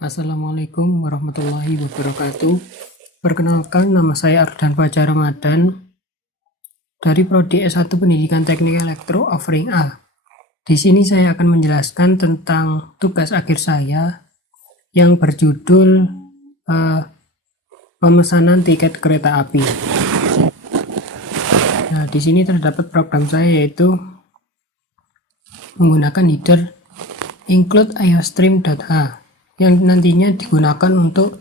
Assalamualaikum warahmatullahi wabarakatuh. Perkenalkan, nama saya Ardan Fajar Ramadan dari Prodi S1 Pendidikan Teknik Elektro offering A. Di sini saya akan menjelaskan tentang tugas akhir saya yang berjudul pemesanan tiket kereta api. Nah, di sini terdapat program saya yaitu menggunakan header include iostream.h yang nantinya digunakan untuk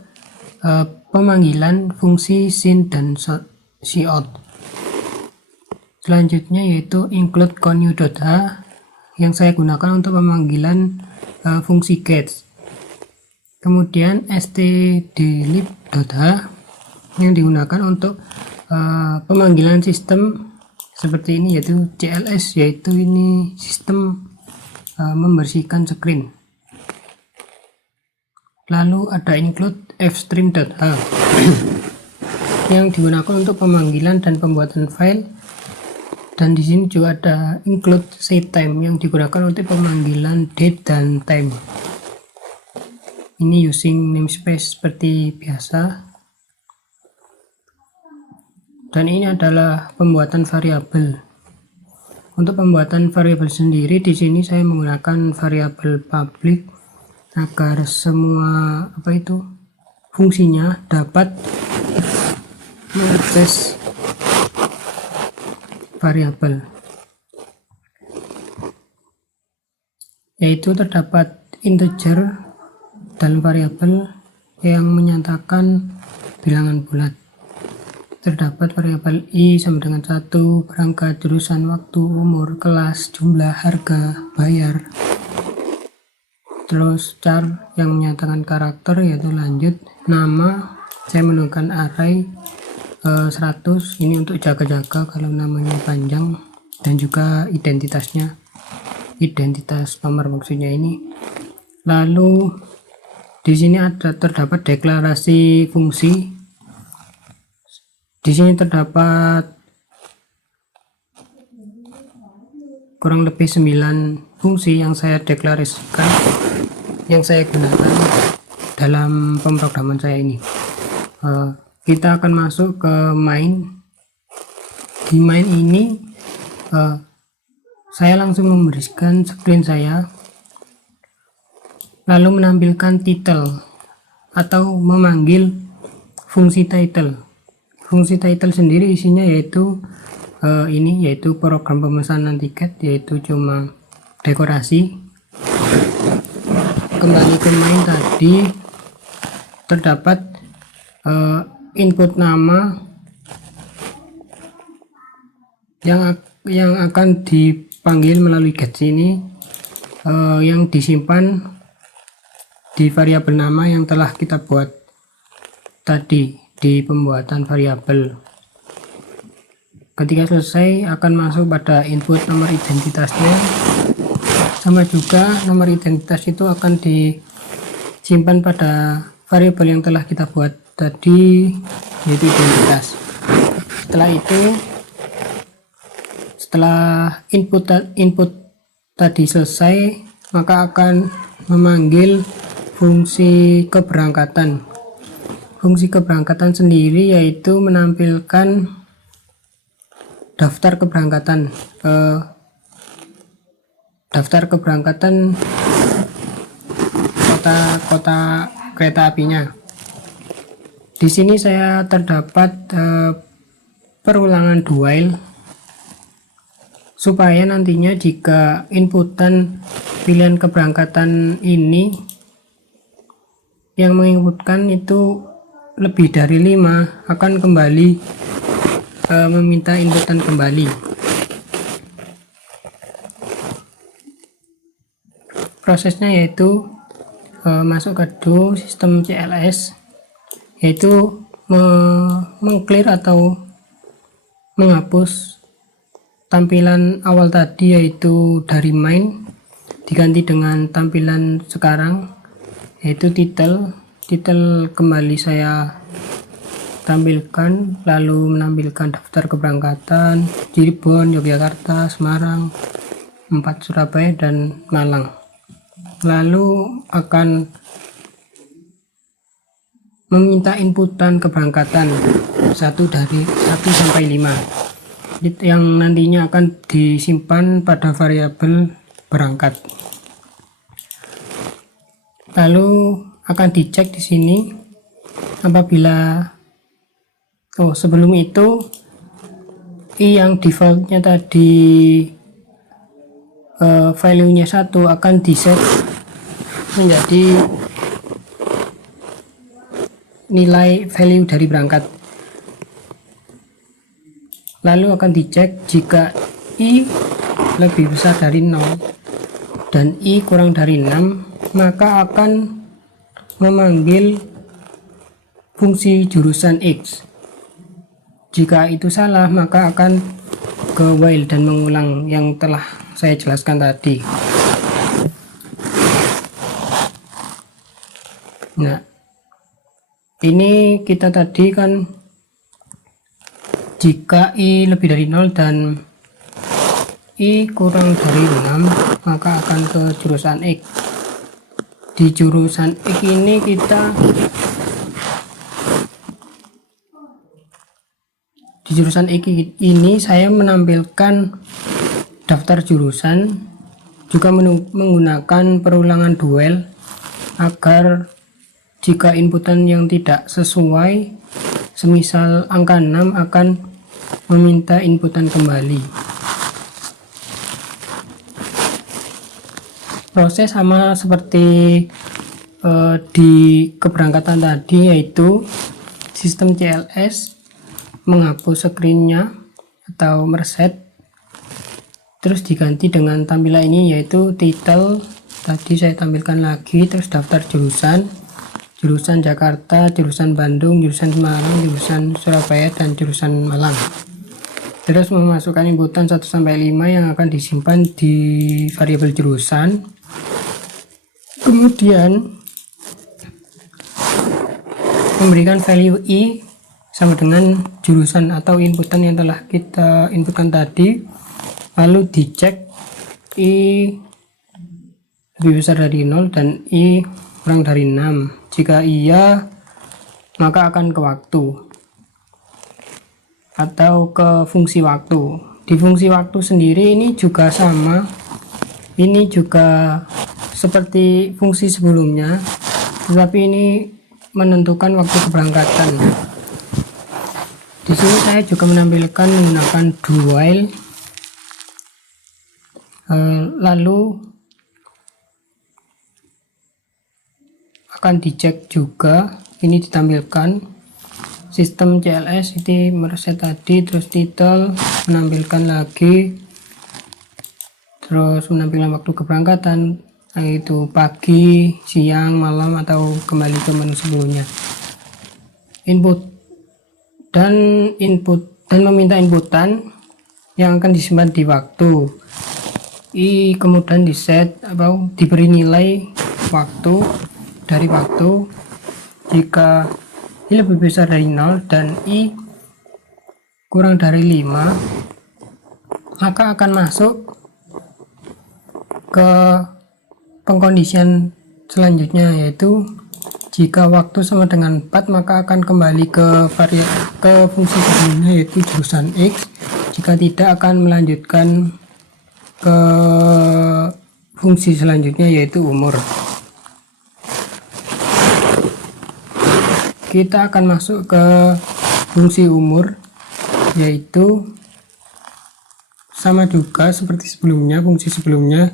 pemanggilan fungsi syn dan cout. Selanjutnya yaitu include connew.h yang saya gunakan untuk pemanggilan fungsi get. Kemudian stdlib.h yang digunakan untuk pemanggilan sistem seperti ini, yaitu CLS, yaitu ini sistem membersihkan screen. Lalu ada include fstream.h yang digunakan untuk pemanggilan dan pembuatan file, dan di sini juga ada include setTime yang digunakan untuk pemanggilan date dan time. Ini using namespace seperti biasa, dan ini adalah pembuatan variabel. Untuk pembuatan variabel sendiri di sini saya menggunakan variabel public agar semua fungsinya dapat mengakses variabel, yaitu terdapat integer dalam variabel yang menyatakan bilangan bulat. Terdapat variabel i sama dengan 1, berangkat, jurusan, waktu, umur, kelas, jumlah, harga, bayar. Terus char yang menyatakan karakter yaitu lanjut, nama saya menggunakan array 100 ini untuk jaga-jaga kalau namanya panjang, dan juga identitasnya, identitas nomor maksudnya ini. Lalu di sini terdapat deklarasi fungsi. Di sini terdapat kurang lebih 9 fungsi yang saya deklarasikan, yang saya gunakan dalam pemrograman saya ini. Kita akan masuk ke main. Di main ini saya langsung memberikan screen saya, lalu menampilkan title atau memanggil fungsi title. Fungsi title sendiri isinya yaitu yaitu program pemesanan tiket, yaitu cuma dekorasi. Kembali ke main tadi, terdapat input nama yang akan dipanggil melalui get ini, yang disimpan di variabel nama yang telah kita buat tadi di pembuatan variabel. Ketika selesai akan masuk pada input nomor identitasnya, sama juga nomor identitas itu akan disimpan pada variabel yang telah kita buat tadi, yaitu identitas. Setelah itu, setelah input tadi selesai, maka akan memanggil fungsi keberangkatan. Fungsi keberangkatan sendiri yaitu menampilkan daftar keberangkatan, kota kereta apinya. Di sini saya terdapat perulangan dual supaya nantinya jika inputan pilihan keberangkatan ini yang menginputkan itu lebih dari 5 akan kembali meminta inputan kembali. Prosesnya yaitu masuk ke do sistem CLS, yaitu mengclear atau menghapus tampilan awal tadi, yaitu dari main diganti dengan tampilan sekarang yaitu title kembali saya tampilkan, lalu menampilkan daftar keberangkatan Cirebon, Yogyakarta, Semarang, 4 Surabaya, dan Malang. Lalu akan meminta inputan keberangkatan 1 sampai 5 yang nantinya akan disimpan pada variabel berangkat. Lalu akan dicek di sini apabila sebelum itu I yang defaultnya tadi value-nya 1 akan diset menjadi nilai value dari berangkat. Lalu akan dicek jika I lebih besar dari 0 dan I kurang dari 6, maka akan memanggil fungsi jurusan X. Jika itu salah, maka akan ke while dan mengulang yang telah saya jelaskan tadi. Nah, ini kita tadi kan jika I lebih dari 0 dan I kurang dari 6, maka akan ke jurusan X. Di jurusan X ini saya menampilkan daftar jurusan, juga menggunakan perulangan duel agar jika inputan yang tidak sesuai, semisal angka 6, akan meminta inputan kembali. Proses sama seperti di keberangkatan tadi, yaitu sistem CLS menghapus screennya atau mereset, terus diganti dengan tampilan ini, yaitu title. Tadi saya tampilkan lagi, terus daftar jurusan Jakarta, jurusan Bandung, jurusan Semarang, jurusan Surabaya, dan jurusan Malang. Terus memasukkan inputan 1 sampai 5 yang akan disimpan di variabel jurusan. Kemudian memberikan value I sama dengan jurusan atau inputan yang telah kita inputkan tadi. Lalu dicek I lebih besar dari 0 dan I kurang dari 6. Jika iya, maka akan ke waktu atau ke fungsi waktu. Di fungsi waktu sendiri ini juga sama, ini juga seperti fungsi sebelumnya, tetapi ini menentukan waktu keberangkatan. Di sini saya juga menampilkan menggunakan do while. Lalu akan dicek juga, ini ditampilkan sistem CLS ini mereset tadi, terus title menampilkan lagi, terus menampilkan waktu keberangkatan, yaitu pagi, siang, malam, atau kembali ke menu sebelumnya. Input dan meminta inputan yang akan disimpan di waktu. Kemudian diset atau diberi nilai waktu dari waktu. Jika I lebih besar dari 0 dan I kurang dari 5, maka akan masuk ke pengkondisian selanjutnya, yaitu jika waktu sama dengan 4, maka akan kembali ke fungsi sebelumnya, yaitu jurusan X. Jika tidak, akan melanjutkan ke fungsi selanjutnya, yaitu umur. Kita akan masuk ke fungsi umur, yaitu sama juga seperti sebelumnya, fungsi sebelumnya,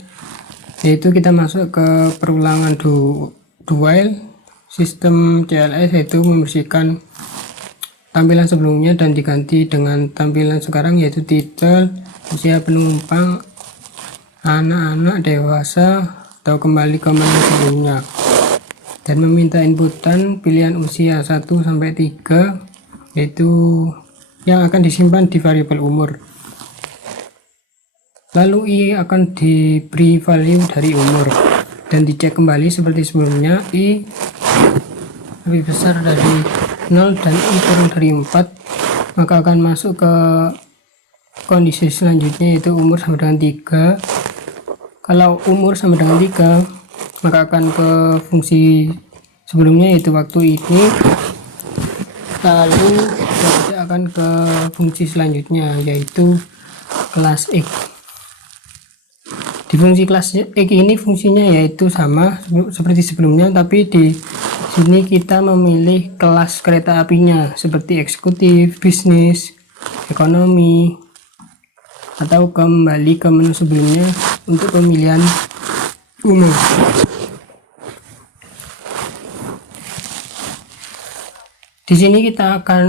yaitu kita masuk ke perulangan do while. Sistem CLS yaitu membersihkan tampilan sebelumnya dan diganti dengan tampilan sekarang, yaitu title, usia penumpang, anak-anak, dewasa, atau kembali ke menu sebelumnya, dan meminta inputan pilihan usia 1 sampai 3, yaitu yang akan disimpan di variabel umur. Lalu I akan diberi value dari umur dan dicek kembali seperti sebelumnya. I lebih besar dari 0 dan I kurang dari 4, maka akan masuk ke kondisi selanjutnya, yaitu umur sama dengan 3. Kalau umur sama dengan 3, maka akan ke fungsi sebelumnya, yaitu waktu ini. Lalu kita akan ke fungsi selanjutnya, yaitu kelas X. Di fungsi kelas X ini fungsinya yaitu sama seperti sebelumnya, tapi di sini kita memilih kelas kereta apinya seperti eksekutif, bisnis, ekonomi, atau kembali ke menu sebelumnya untuk pemilihan umum. Di sini kita akan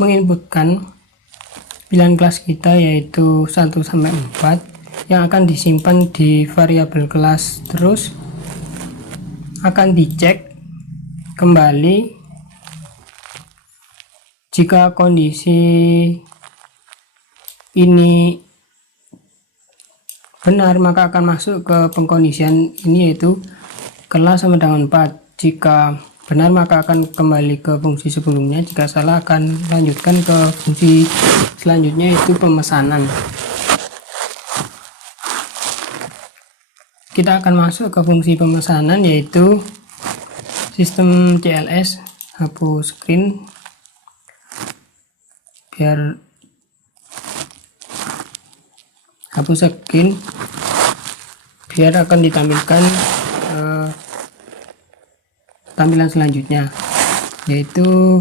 menginputkan pilihan kelas kita yaitu 1 sampai 4 yang akan disimpan di variabel kelas, terus akan dicek kembali. Jika kondisi ini benar, maka akan masuk ke pengkondisian ini yaitu kelas sama dengan 4. Jika benar maka akan kembali ke fungsi sebelumnya, jika salah akan lanjutkan ke fungsi selanjutnya yaitu pemesanan. Kita akan masuk ke fungsi pemesanan yaitu sistem CLS. Hapus screen biar akan ditampilkan tampilan selanjutnya yaitu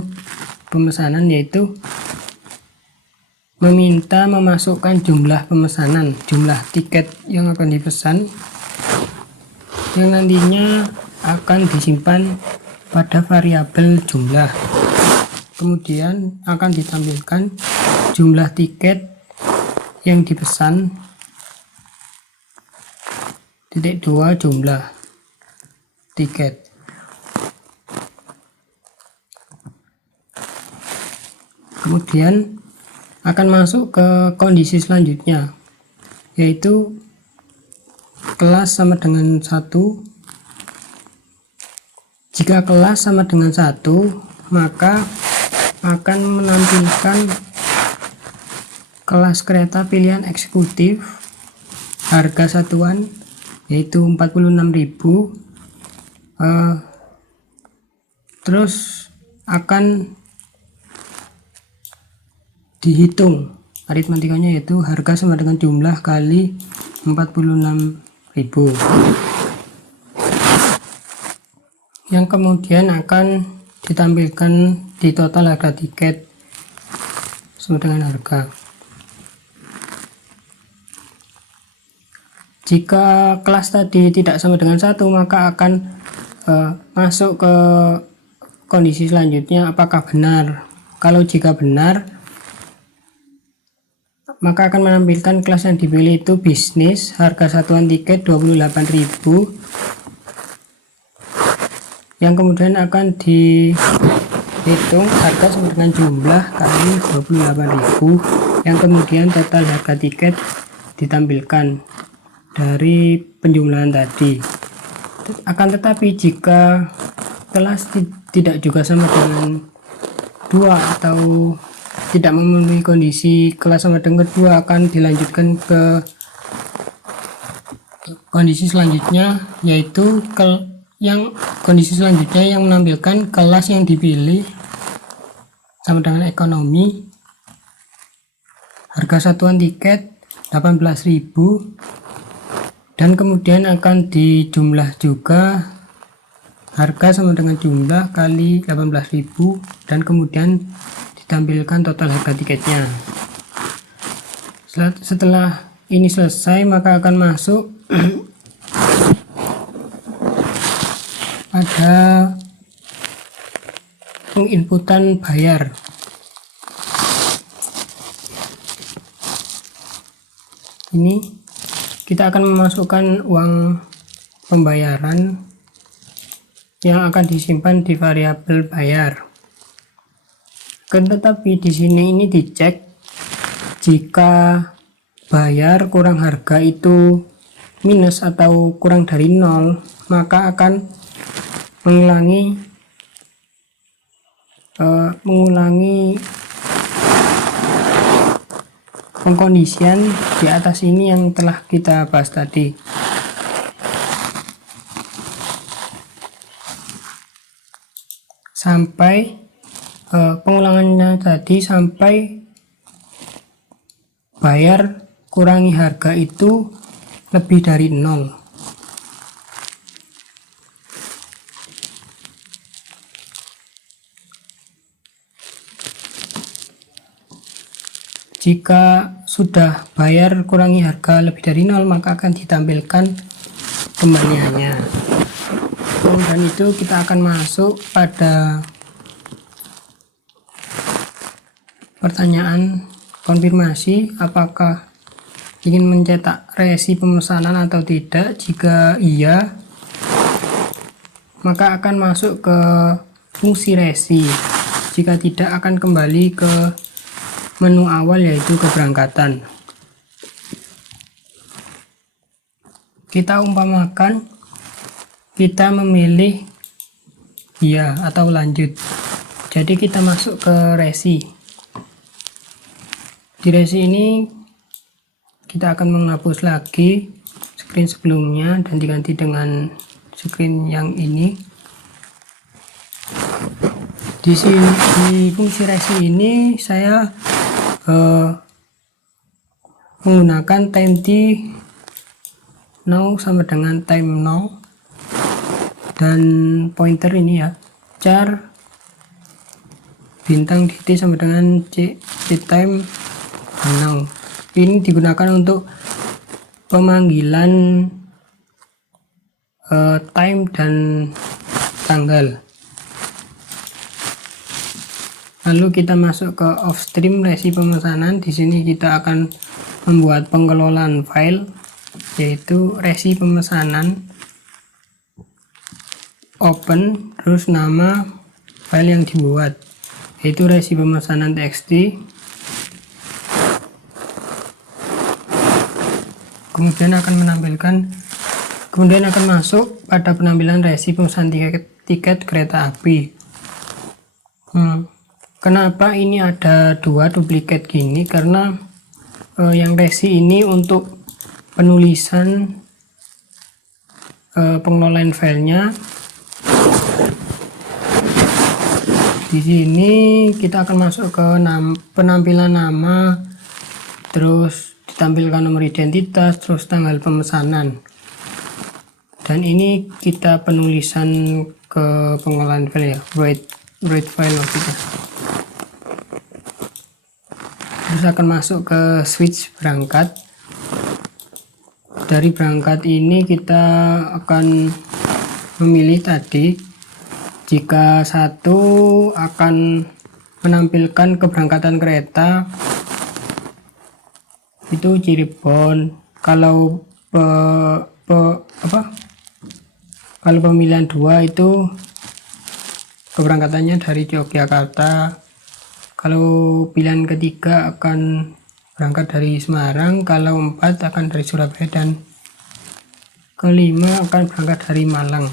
pemesanan, yaitu meminta memasukkan jumlah pemesanan, jumlah tiket yang akan dipesan, yang nantinya akan disimpan pada variabel jumlah. Kemudian akan ditampilkan jumlah tiket yang dipesan, titik 2 jumlah tiket. Kemudian akan masuk ke kondisi selanjutnya yaitu kelas sama dengan 1. Jika kelas sama dengan 1 maka akan menampilkan kelas kereta pilihan eksekutif, harga satuan yaitu 46.000. Terus akan dihitung aritmatikanya yaitu harga sama dengan jumlah kali 46.000, yang kemudian akan ditampilkan di total harga tiket sama dengan harga. Jika kelas tadi tidak sama dengan 1 maka akan masuk ke kondisi selanjutnya, apakah benar. Kalau jika benar maka akan menampilkan kelas yang dipilih itu bisnis, harga satuan tiket 28.000, yang kemudian akan dihitung harga sama dengan jumlah kali 28.000, yang kemudian total harga tiket ditampilkan dari penjumlahan tadi. Akan tetapi jika kelas tidak juga sama dengan 2 atau tidak memenuhi kondisi kelas sama dengan 2, akan dilanjutkan ke kondisi selanjutnya yaitu kondisi selanjutnya yang menampilkan kelas yang dipilih sama dengan ekonomi, harga satuan tiket 18.000, dan kemudian akan dijumlah juga harga sama dengan jumlah kali 18.000, dan kemudian ditampilkan total harga tiketnya. Setelah ini selesai maka akan masuk pada penginputan bayar. Ini kita akan memasukkan uang pembayaran yang akan disimpan di variabel bayar. Tetapi di sini ini dicek jika bayar kurang harga itu minus atau kurang dari 0, maka akan mengulangi pengkondisian di atas ini yang telah kita bahas tadi. Sampai pengulangannya tadi sampai bayar kurangi harga itu lebih dari 0. Jika sudah bayar kurangi harga lebih dari 0, maka akan ditampilkan kembaliannya. Dan itu kita akan masuk pada pertanyaan konfirmasi apakah ingin mencetak resi pemesanan atau tidak. Jika iya, maka akan masuk ke fungsi resi. Jika tidak, akan kembali ke menu awal, yaitu keberangkatan. Kita umpamakan kita memilih iya atau lanjut, jadi kita masuk ke resi. Di resi ini kita akan menghapus lagi screen sebelumnya dan diganti dengan screen yang ini. Di sini, di fungsi resi ini saya menggunakan time t now sama dengan time now, dan pointer ini ya, char bintang dt sama dengan c time now. Ini digunakan untuk pemanggilan time dan tanggal. Lalu kita masuk ke offstream resi pemesanan. Di sini kita akan membuat pengelolaan file, yaitu resi pemesanan, open, terus nama file yang dibuat, yaitu resi pemesanan txt. Kemudian akan masuk pada penampilan resi pemesanan tiket kereta api. Kenapa ini ada dua duplikat gini? Karena yang resi ini untuk penulisan pengelolaan filenya. Di sini kita akan masuk ke penampilan nama, terus ditampilkan nomor identitas, terus tanggal pemesanan. Dan ini kita penulisan ke pengelolaan file ya, write file maksudnya. Terus akan masuk ke switch berangkat. Dari berangkat ini kita akan memilih tadi, jika satu akan menampilkan keberangkatan kereta itu Cirebon, kalau kalau pemilihan 2 itu keberangkatannya dari Yogyakarta. Kalau pilihan ketiga akan berangkat dari Semarang, kalau 4 akan dari Surabaya, dan kelima akan berangkat dari Malang.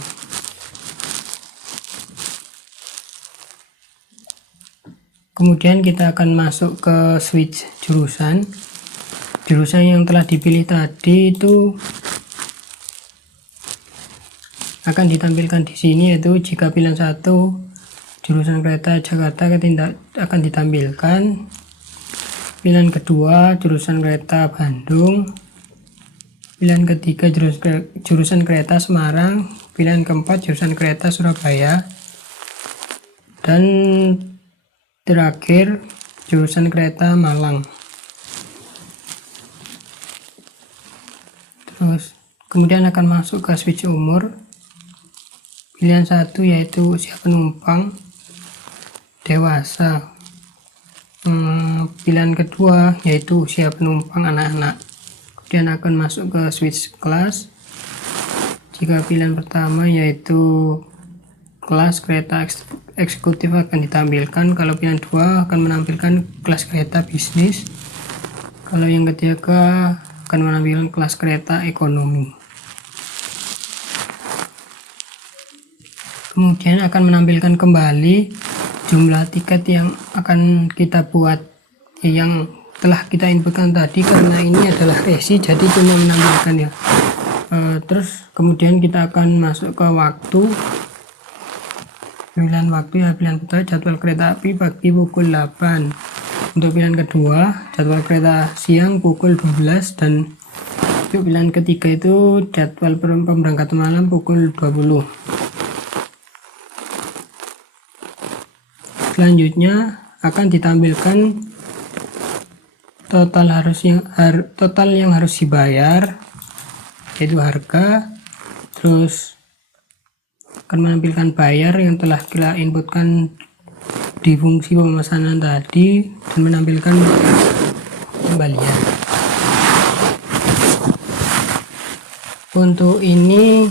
Kemudian kita akan masuk ke switch jurusan. Jurusan yang telah dipilih tadi itu akan ditampilkan di sini, yaitu jika pilihan 1 jurusan kereta Jakarta akan ditampilkan. Pilihan kedua jurusan kereta Bandung. Pilihan ketiga jurusan kereta Semarang. Pilihan keempat jurusan kereta Surabaya. Dan terakhir jurusan kereta Malang. Terus kemudian akan masuk ke switch umur. Pilihan 1 yaitu usia penumpang dewasa. Pilihan kedua yaitu usia penumpang anak-anak. Kemudian akan masuk ke switch kelas. Jika pilihan pertama yaitu kelas kereta eksekutif akan ditampilkan. Kalau pilihan 2 akan menampilkan kelas kereta bisnis. Kalau yang ketiga akan menampilkan kelas kereta ekonomi. Kemudian akan menampilkan kembali jumlah tiket yang akan kita buat, yang telah kita inputkan tadi. Karena ini adalah resi, jadi cuma menampilkan ya. Terus kemudian kita akan masuk ke waktu. Pilihan waktu ya pilihan pertama jadwal kereta api pagi pukul 8. Untuk pilihan kedua jadwal kereta siang pukul 12, dan untuk pilihan ketiga itu jadwal pemberangkatan malam pukul 20. Selanjutnya akan ditampilkan total yang harus dibayar, yaitu harga, terus akan menampilkan bayar yang telah kita inputkan di fungsi pemesanan tadi, dan menampilkan kembalian. Untuk ini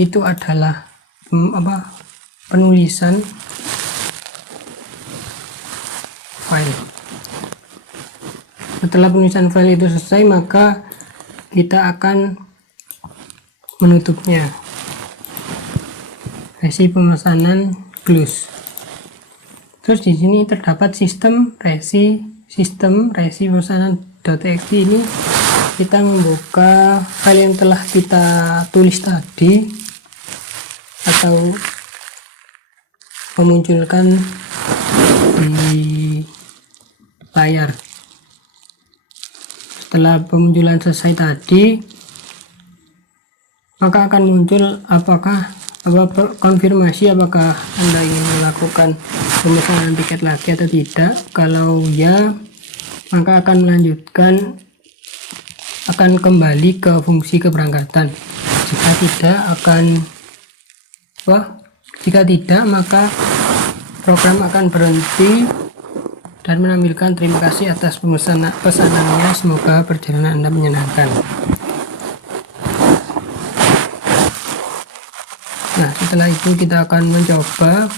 itu adalah penulisan file. Setelah penulisan file itu selesai, maka kita akan menutupnya. Resi pemesanan close. Terus di sini terdapat sistem resi pemesanan.txt. Ini kita membuka file yang telah kita tulis tadi atau memunculkan di layar. Setelah pemunculan selesai tadi, maka akan muncul konfirmasi apakah Anda ingin melakukan pemesanan tiket lagi atau tidak. Kalau ya, maka akan melanjutkan, akan kembali ke fungsi keberangkatan. Jika tidak, maka program akan berhenti dan menampilkan terima kasih atas pesanannya, semoga perjalanan Anda menyenangkan. Nah, setelah itu kita akan mencoba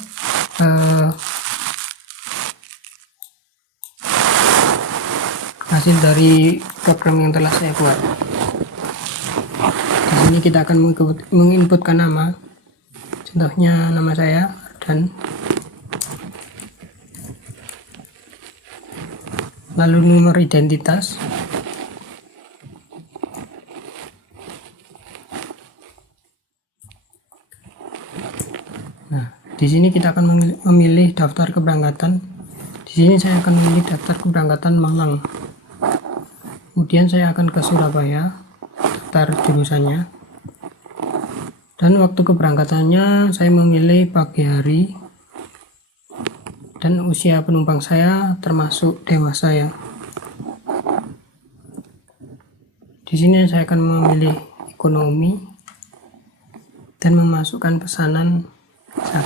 hasil dari program yang telah saya buat. Di sini kita akan menginputkan nama, contohnya nama saya Ardan, lalu nomor identitas, nah di sini kita akan memilih daftar keberangkatan. Di sini saya akan memilih daftar keberangkatan Malang. Kemudian saya akan ke Surabaya, daftar jurusannya, dan waktu keberangkatannya saya memilih pagi hari, dan usia penumpang saya termasuk dewasa ya. Di sini saya akan memilih ekonomi dan memasukkan pesanan 1.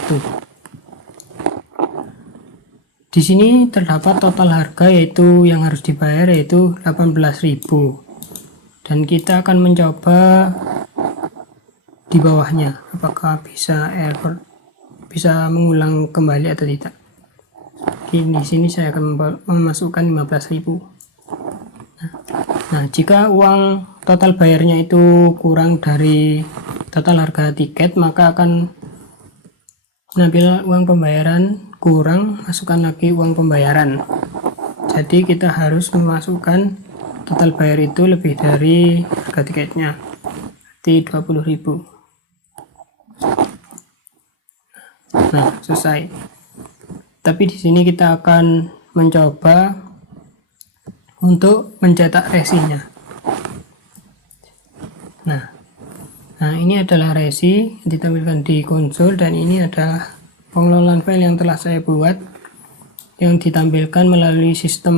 Di sini terdapat total harga yaitu yang harus dibayar yaitu 18.000, dan kita akan mencoba di bawahnya apakah bisa mengulang kembali atau tidak. Di sini saya akan memasukkan 15.000. Nah, jika uang total bayarnya itu kurang dari total harga tiket, maka akan menampilkan uang pembayaran kurang, masukkan lagi uang pembayaran. Jadi kita harus memasukkan total bayar itu lebih dari harga tiketnya, berarti 20.000. Nah, selesai. Tapi di sini kita akan mencoba untuk mencetak resinya. Nah, ini adalah resi ditampilkan di konsol, dan ini adalah pengelolaan file yang telah saya buat yang ditampilkan melalui sistem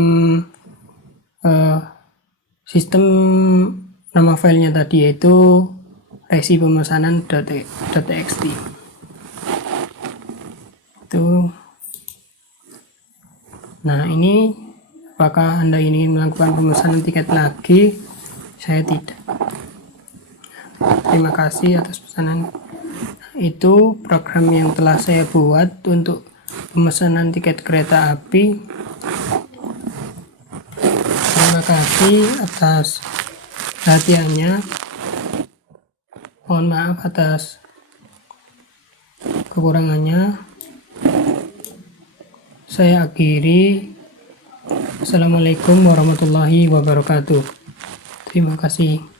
nama filenya tadi, yaitu resi pemesanan.txt. Nah, ini apakah Anda ingin melakukan pemesanan tiket lagi? Saya tidak. Terima kasih atas pesanan. Itu program yang telah saya buat untuk pemesanan tiket kereta api. Terima kasih atas perhatiannya. Mohon maaf atas kekurangannya. Saya akhiri. Assalamualaikum warahmatullahi wabarakatuh. Terima kasih.